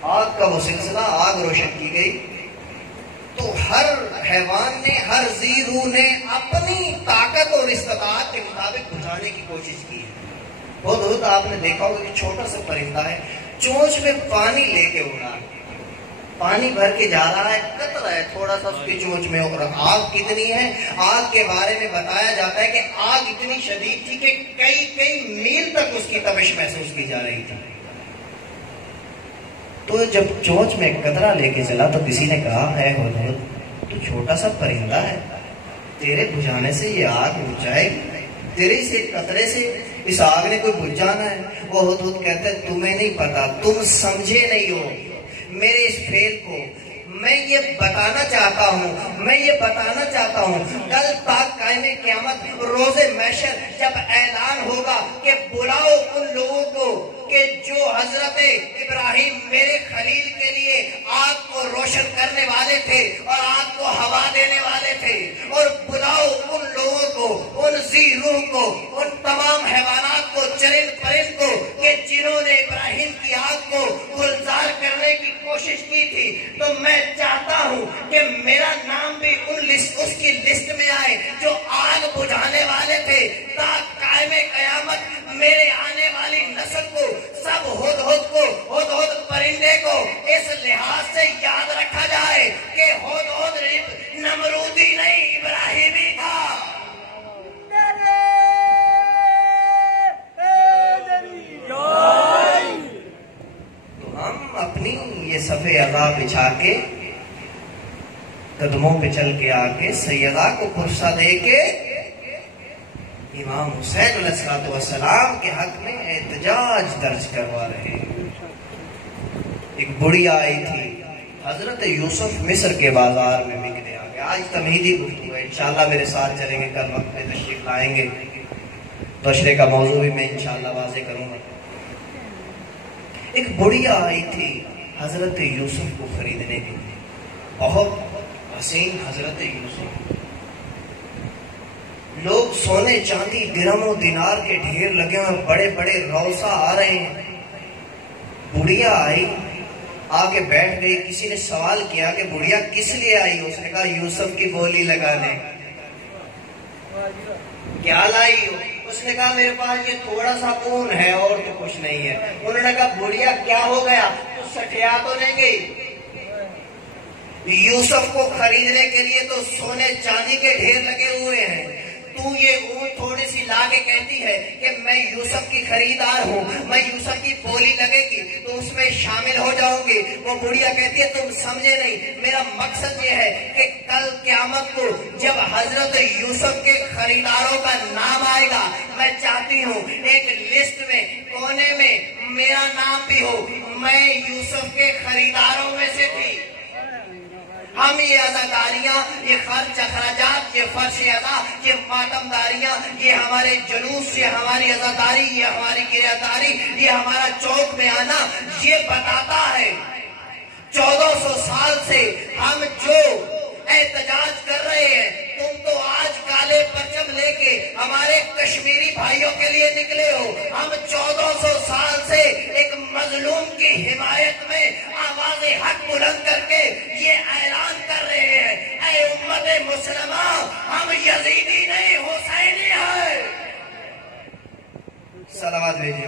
آگ کا وہ سلسلہ، آگ روشن کی گئی تو ہر حیوان نے، ہر ذی روح نے اپنی طاقت اور استطاعت کے مطابق بجھانے کی کوشش کی ہے۔ ہدہد آپ نے دیکھا ہوگا کہ چھوٹا سا پرندہ ہے، چونچ میں پانی لے کے اڑا، پانی بھر کے جا رہا ہے، قطرہ ہے تھوڑا سا اس کی چونچ میں، اور آگ کتنی ہے؟ آگ کے بارے میں بتایا جاتا ہے کہ آگ اتنی شدید تھی کہ کئی میل تک اس کی تپش محسوس کی جا رہی تھی۔ تو جب چونچ میں قطرہ لے کے چلا تو کسی نے کہا، اے ہدہد تو چھوٹا سا پرندہ ہے، تیرے بجھانے سے یہ آگ بجھ جائے گی، تیرے سے قطرے سے اس آگ نے کوئی بجھ جانا ہے؟ وہ ہدہد کہتے ہیں تمہیں نہیں پتا، تم سمجھے نہیں ہو میرے اس فعل کو۔ میں یہ بتانا چاہتا ہوں کل تک قائم قیامت روز محشر جب اعلان ہوگا کہ بلاؤ ان لوگوں کو کہ جو حضرت ابراہیم میرے خلیل کے لیے آگ کو روشن کرنے والے تھے اور آگ کو ہوا دینے والے تھے، اور بلاؤ ان لوگوں کو، ان ذی روح کو، ان تمام حیوانات کو، چرند پرند کو کہ جنہوں نے ابراہیم کی آگ کو گلزار کرنے کی کوشش کی تھی۔ تو میں چاہتا ہوں کہ میرا نام بھی اس کی لسٹ میں آئے جو آگ بجھانے والے تھے، تاکہ قائم قیامت میرے آنے والی نسل کو، سب ہدہد پرندے کو اس لحاظ سے یاد رکھا جائے کہ ہدہد نمرودی نہیں، ابراہیمی تھا۔ تو ہم اپنی یہ صفحے عذاب بچھا کے قدموں پہ چل کے آ کے سیدہ کو پرسہ دے کے امام حسین علیہ السلام کے حق میں احتجاج درج کروا رہے ہیں۔ ایک بڑھیا آئی تھی، حضرت یوسف مصر کے بازار میں بکنے آ گئے۔ آج تمہیدی گفتگو ہے، انشاءاللہ میرے ساتھ چلیں گے، کل وقت میں تشریف لائیں گے، دوسرے کا موضوع بھی میں انشاءاللہ واضح کروں گا۔ ایک بڑھیا آئی تھی حضرت یوسف کو خریدنے کے لیے، بہت حسین حضرت یوسف، لوگ سونے چاندی درہم و دینار کے ڈھیر لگے اور بڑے بڑے روسا آ رہے ہیں۔ بڑھیا آئی، آگے بیٹھ گئی، کسی نے سوال کیا کہ بڑھیا کس لیے آئی؟ اس نے کہا یوسف کی بولی لگانے۔ کیا لائی ہو؟ اس نے کہا میرے پاس یہ تھوڑا سا اون ہے اور تو کچھ نہیں ہے۔ انہوں نے کہا بڑھیا کیا ہو گیا؟ تو سٹھیا تو نہیں گئی؟ یوسف کو خریدنے کے لیے تو سونے چاندی کے ڈھیر لگے ہوئے ہیں، تو یہ اون تھوڑی سی لا کے کہتی ہے کہ میں یوسف کی خریدار ہوں، میں یوسف کی بولی لگے گی تو اس میں شامل ہو جاؤں گی۔ وہ بڑھیا کہتی ہے تم سمجھے نہیں، میرا مقصد یہ ہے کہ کل قیامت کو جب حضرت یوسف کے خریداروں کا نام آئے گا، میں چاہتی ہوں ایک لسٹ میں کونے میں میرا نام بھی ہو، میں یوسف کے خریداروں میں سے تھی۔ ہم یہ عزاداریاں، یہ خرچ اخراجات، یہ فرش ادا، یہ ماتمداریاں، یہ ہمارے جلوس، یہ ہماری عزاداری، یہ ہماری گریاداری، یہ ہمارا چوک میں آنا، یہ بتاتا ہے 1400 سال سے ہم جو احتجاج کر رہے ہیں، تم تو آج کالے پرچم لے کے ہمارے کشمیری بھائیوں کے لیے نکلے ہو۔ ہم 1400 سال سے ایک مظلوم کی حمایت میں آواز حق بلند کر کے یہ اعلان کر رہے ہیں، اے امت مسلمہ، ہم یزیدی نہیں حسینی ہیں۔ صلوات بھیجیے.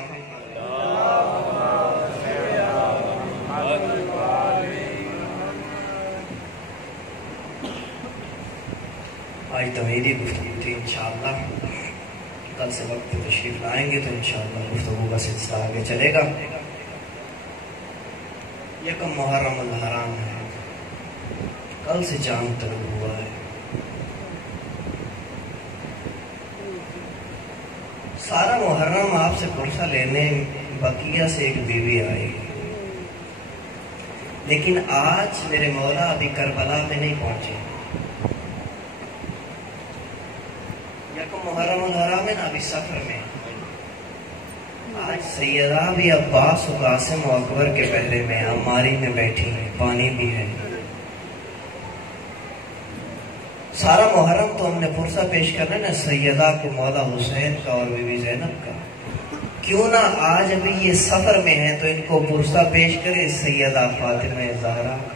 آج توحیدی گفتگو تھی. انشاءاللہ کل سے وقت تشریف لائیں گے تو انشاءاللہ گفتگو کا سلسلہ آگے چلے گا. یکم محرم الحرام ہے. کل سے چاند طلوع ہوا ہے. سارا محرم آپ سے پرسہ لینے بقیہ سے ایک بیوی آئے گی، لیکن آج میرے مولا ابھی کربلا میں نہیں پہنچے. یکم محرم الحرام ہے نا، ابھی سفر میں. آج سیدہ بھی عباس و قاسم و اکبر کے پہرے میں عماری میں بیٹھی ہے، پانی بھی ہے. سارا محرم تو ہم نے پرسہ پیش کرنا ہے نا سیدہ کو مولا حسین کا اور بی بی زینب کا. کیوں نہ آج ابھی یہ سفر میں ہیں تو ان کو پرسہ پیش کرے سیدہ فاطمہ زہرا کا.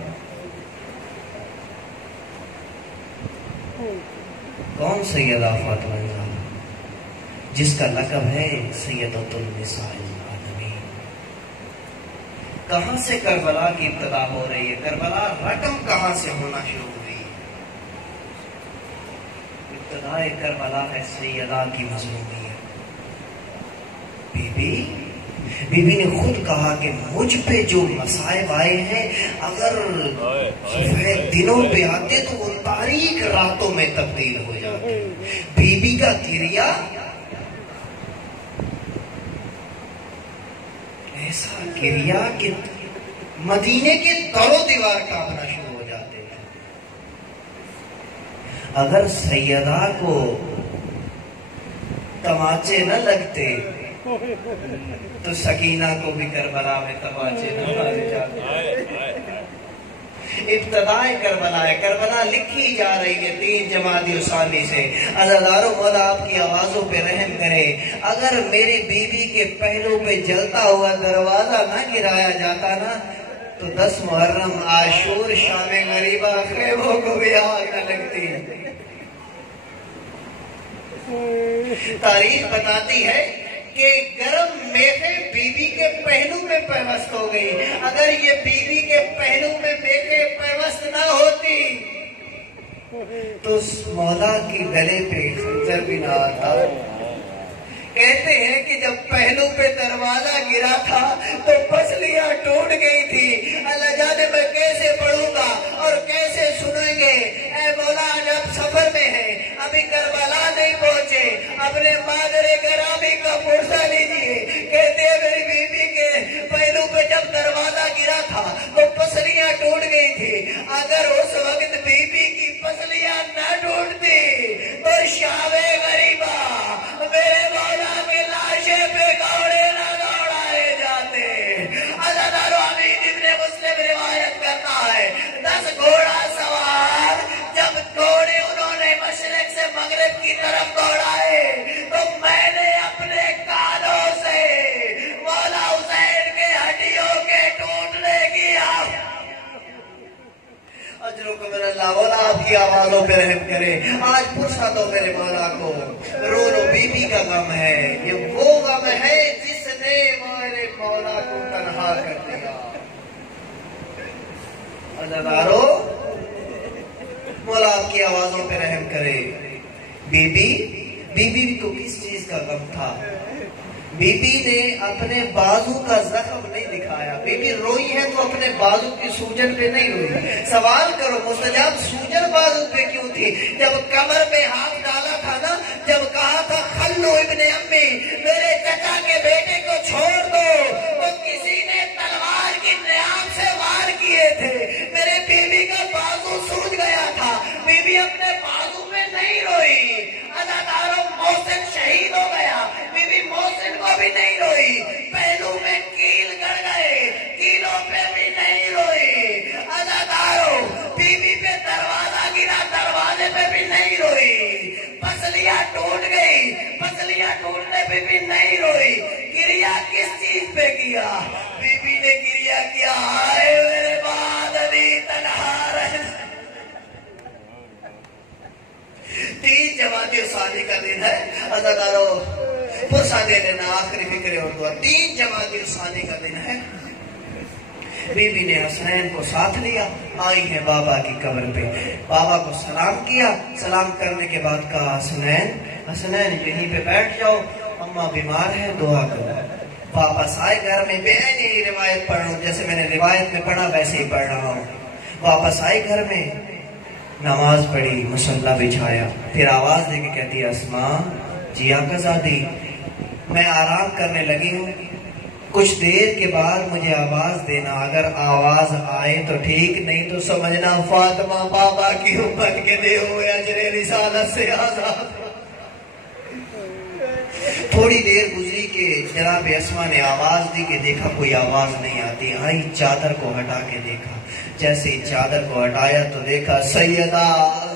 کون سیدہ فاطمہ زہرا؟ جس کا لقب ہے سیدۃ النساء العالمین. کہاں سے کربلا کی ابتدا ہو رہی ہے؟ کربلا رقم کہاں سے ہونا شروع ہوئی؟ ابتدائے کربلا ہے سیدہ کی مظلومیت. بی بی نے خود کہا کہ مجھ پہ جو مصائب آئے ہیں اگر سفید دنوں پہ آتے تو وہ تاریک راتوں میں تبدیل ہو جاتے. بی بی کا گریہ ایسا گریہ کہ مدینے کے در و دیوار کانپنا شروع ہو جاتے ہیں. اگر سیدہ کو تماچے نہ لگتے تو سکینہ کو بھی کربلا میں تماچے نہ مارے جاتے. ابتدائے کربلا ہے. کربلا لکھی جا رہی ہے 3 جمادی الثانی سے. عزادارو مولا آپ کی آوازوں پہ رحم کرے. اگر میری بیوی کے پہلو پہ جلتا ہوا دروازہ نہ گرایا جاتا نا تو 10 محرم عاشور شام غریبہ خیموں کو بھی آگ نہ لگتی. تاریخ بتاتی ہے کہ گرم میخیں بیوی کے پہلو میں پیوست ہو گئی. اگر یہ بیوی کے پہلو میں میخیں پیوست نہ ہوتی تو اس مولا کی گلے پہ خنجر بھی نہ آتا. کہتے ہیں کہ جب پہلو پہ دروازہ گرا تھا تو پسلیاں ٹوٹ گئی تھی. اللہ جانے میں کیسے پڑھوں گا اور کیسے سنیں گے. اے مولا جب سفر میں ہے ابھی کربلا نہیں پہنچے اپنے مادر گرامی کا پرسہ لیجیے. کہتے ہیں میری بیوی کے پہلو پہ جب دروازہ گرا تھا تو پسلیاں ٹوٹ گئی تھی. اگر اس وقت بیوی کی پسلیاں نہ ٹوٹتی تو شام غریبہ میرے مولا کی لاشے پہ گھوڑے نہ دوڑائے جاتے. عزادارو حمید ابن مسلم روایت کرتا ہے 10 گھوڑا سوار جب گھوڑے انہوں نے مشرق سے مغرب کی طرف دوڑائے تو میں نے اپنے کانوں سے مولا حسین کے ہڈیوں کے ٹوٹنے کی اجرکم من اللہ. مولا آپ کی آوازوں پہ رحم کرے. آج پرسہ دو میرے مولا کو. رو رو بی بی کا غم ہے. یہ وہ غم ہے جس نے میرے مولا کو تنہا کر دیا. عزادارو مولا آپ کی آوازوں پہ رحم کرے. بی بی کو کس چیز کا غم تھا؟ بی بی نے اپنے بازو کا زخم نہیں دکھایا. بی بی روئی ہے تو اپنے بازو کی سوجن پہ نہیں روئی. سوال کرو مستجاب سوجن بازو پہ کیوں تھی؟ جب کمر پہ ہاتھ ڈالا تھا نا، جب کہا تھا خلو ابن امی میرے چچا کے بیٹے کو چھوڑ دو تو کسی نے تلوار کی نیام سے وار کیے تھے. میرے بیوی کا بازو سوج گیا تھا. بیوی اپنے بازو پہ نہیں روئی. عزادارو محسن شہید ہو گیا. بیوی محسن کو بھی نہیں روئی. پہلو میں کیل گڑ گئے، کیلوں پہ بھی نہیں روئی. عزادارو بیوی پہ دروازہ گرا، دروازے پہ بھی نہیں روئی. پسلیاں ٹوٹ گئی، پسلیاں ٹوٹنے پہ بھی نہیں روئی. گریہ کس چیز پہ کیا؟ بیوی نے گریہ کیا آئے میرے بعد علی تنہا رہ. 3 جمادی الثانی کا دن ہے. عزادارو فرصہ دے دینا آخری فکر اور دعا 3 جمادی الثانی کا دن ہے. بی بی نے حسنین کو ساتھ لیا, آئی ہے بابا کی قبر پہ, بابا کو سلام کیا, سلام کرنے کے بعد کہا حسنین یہیں پہ بیٹھ جاؤ, اماں بیمار ہے, دعا کرو. واپس آئے گھر میں, میں یہی روایت پڑھ رہا ہوں, جیسے میں نے روایت میں پڑھا ویسے ہی پڑھ رہا ہوں. واپس آئے گھر میں, نماز پڑھی, مصلی بچھایا, پھر آواز دے کے کہتی ہے اسماء جی آقا زادی میں آرام کرنے لگی ہوں, کچھ دیر کے بعد مجھے آواز دینا, اگر آواز آئے تو ٹھیک, نہیں تو سمجھنا فاطمہ بابا کی امت کے دے ہوئے اجر رسالت سے آزاد. تھوڑی دیر گزری کہ جناب اسماء نے آواز دی کہ دیکھا کوئی آواز نہیں آتی, آئی چادر کو ہٹا کے دیکھا, جیسے ہی چادر کو ہٹایا تو دیکھا سیدہ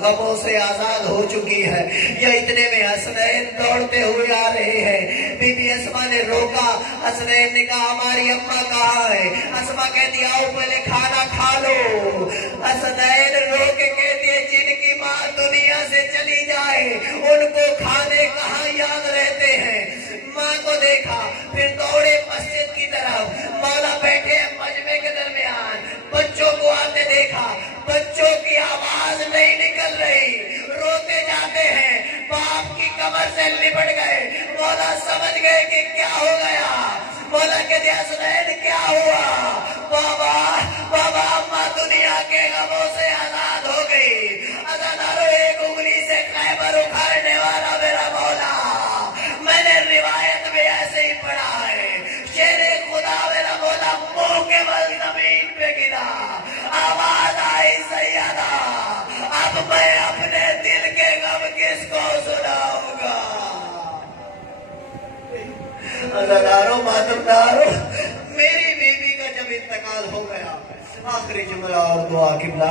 غموں سے آزاد ہو چکی ہے. یا اتنے میں حسنین دوڑتے ہوئے آ رہے ہیں. بی بی اسماء نے روکا, حسنین نے کہا ہماری اماں کہاں ہے؟ اسماء کہتی آؤ پہلے کھانا کھا لو. حسنین رو کے کہتی ہے جن کی ماں دنیا سے چلی جائے ان کو کھانے کہاں یاد رہتے ہیں. ماں کو دیکھا, پھر دوڑے مسجد کی طرف, مولا بیٹھے ہیں مجمع کے درمیان, بچوں کو آتے دیکھا, بچوں کی آواز نہیں نکل رہی, روتے جاتے ہیں, باپ کی کمر سے لپٹ گئے. مولا سمجھ گئے کہ کیا ہو گیا. مولا کہتے حسنین کیا ہوا؟ بابا بابا اماں دنیا کے غموں سے آزاد ہو گئی. ازادارو ایک انگلی سے خیبر اکھاڑنے والا میرا مولا, میں نے روایت میں ایسے ہی پڑھا ہے. شیر خدا میرا مولا منہ کے بل زمین پہ گرا, آواز آئی سیدہ اب میں اپنے دل کے غم کس کو سناؤں گا. عزادارو ماتمدارو, میری بیوی کا جب انتقال ہو گیا, آخری جملہ اور دعا قبلہ,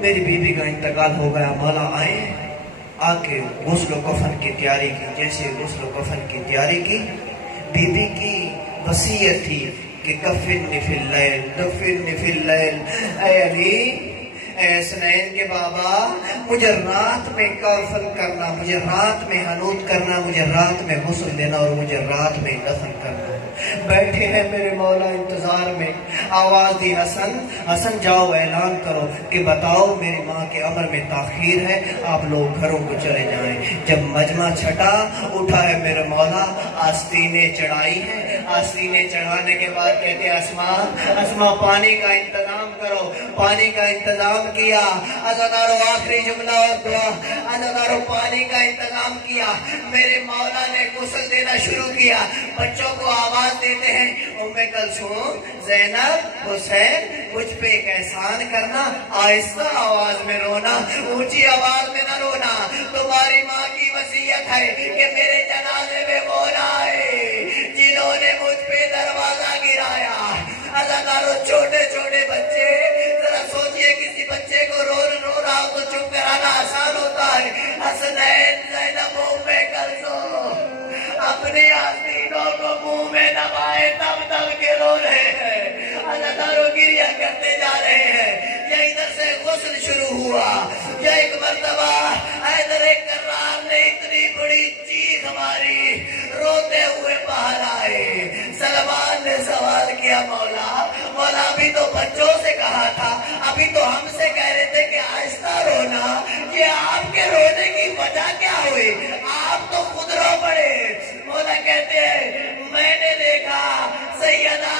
میری بیوی کا انتقال ہو گیا, مولا آئے آ کے غسل و کفن کی تیاری کی. جیسے غسل و کفن کی تیاری کی, بی بی کی وصیت تھی کہ کفن فی اللیل دفن فی اللیل. اے علی, اے حسنین کے بابا, مجھے رات میں کفن کرنا, مجھے رات میں حنوط کرنا, مجھے رات میں غسل دینا اور مجھے رات میں دفن کرنا. بیٹھے ہیں میرے مولا انتظار میں. آواز دی حسن جاؤ اعلان کرو کہ بتاؤ میری ماں کے امر میں تاخیر ہے, آپ لوگ گھروں کو چلے جائیں. جب مجمع چھٹا, اٹھا ہے میرے مولا, آستینیں چڑھائی ہیں. آستینیں چڑھانے کے بعد کہتے اسماء پانی کا انتظام کرو. پانی کا انتظام کیا. عزادارو آخری جملہ اور دعا, عزادارو پانی کا انتظام کیا. میرے مولا نے غسل دینا شروع کیا. بچوں کو آواز دیتے ہیں, ام کلثوم, زینب, حسین, مجھ پہ ایک احسان کرنا, آہستہ آواز میں رونا, اونچی آواز میں نہ رونا. تمہاری ماں کی وصیت ہے کہ میرے جنازے میں وہ نہ آئے جنہوں نے مجھ پہ دروازہ گرایا. عزادارو چھوٹے چھوٹے بچے, ذرا سوچئے کسی بچے کو رو رہا ہو تو چپ کرانا آسان ہوتا ہے. حسنین, زینب, ام کلثوم اپنی آستینوں کو منہ میں دبائے دب دب کے رو رہے ہیں. عزادارو گریہ کرتے جا رہے ہیں. یا ادھر سے غسل شروع ہوا. یا ایک مرتبہ حیدر کرار نے اتنی بڑی چیخ ماری, روتے ہوئے باہر آئے. سلمان نے سوال کیا, مولا ابھی تو بچوں سے کہا تھا, ابھی تو ہم سے کہہ رہے تھے کہ آہستہ رونا, یہ آپ کے رونے کی وجہ کیا ہوئی؟ آپ تو خود رو پڑے. مولا کہتے ہیں میں نے دیکھا سیدہ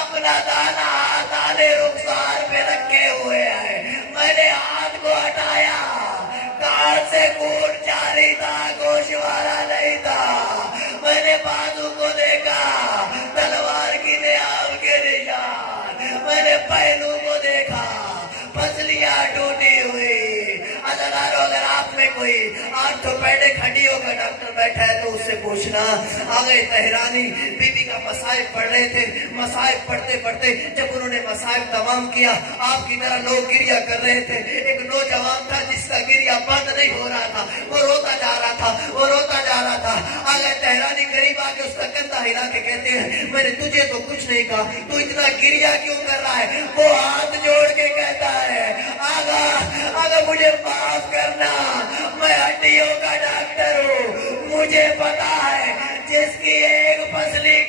اپنا دانا دانے رخسار پہ رکھے ہوئے ہیں. میں نے ہاتھ کو ہٹایا, کان سے خون جاری تھا, گوشوارہ نہیں تھا. میں نے بازو کو دیکھا, تلوار کی نیام کے نشان. میں نے پہلو کو دیکھا, پسلیاں ٹوٹی ہوئی. عزادارو اگر آپ میں کوئی آرتھوپیڈک ہڈیوں کا ڈاکٹر بیٹھا ہے تو اس سے پوچھنا. آگے تہرانی بی بی کا مصائب پڑھ رہے تھے. مصائب پڑھتے پڑھتے جب انہوں نے مصائب تمام کیا, آپ کی طرح لوگ گریہ کر رہے تھے. ایک نوجوان تھا جس کا گریہ بند نہیں ہو رہا تھا, وہ روتا جا رہا تھا, وہ روتا جا رہا تھا. آگے تہرانی قریب آ کے اس کا کندھا ہلا کے کہتے ہیں میں نے تجھے تو کچھ نہیں کہا, تو اتنا گریہ کیوں کر رہا ہے؟ وہ ہاتھ جوڑ کے کہتا ہے آگا مجھے معاف کرنا, میں ہڈیوں کا ڈاکٹر ہوں, مجھ مجھے پتا ہے جس کی ایک پسلی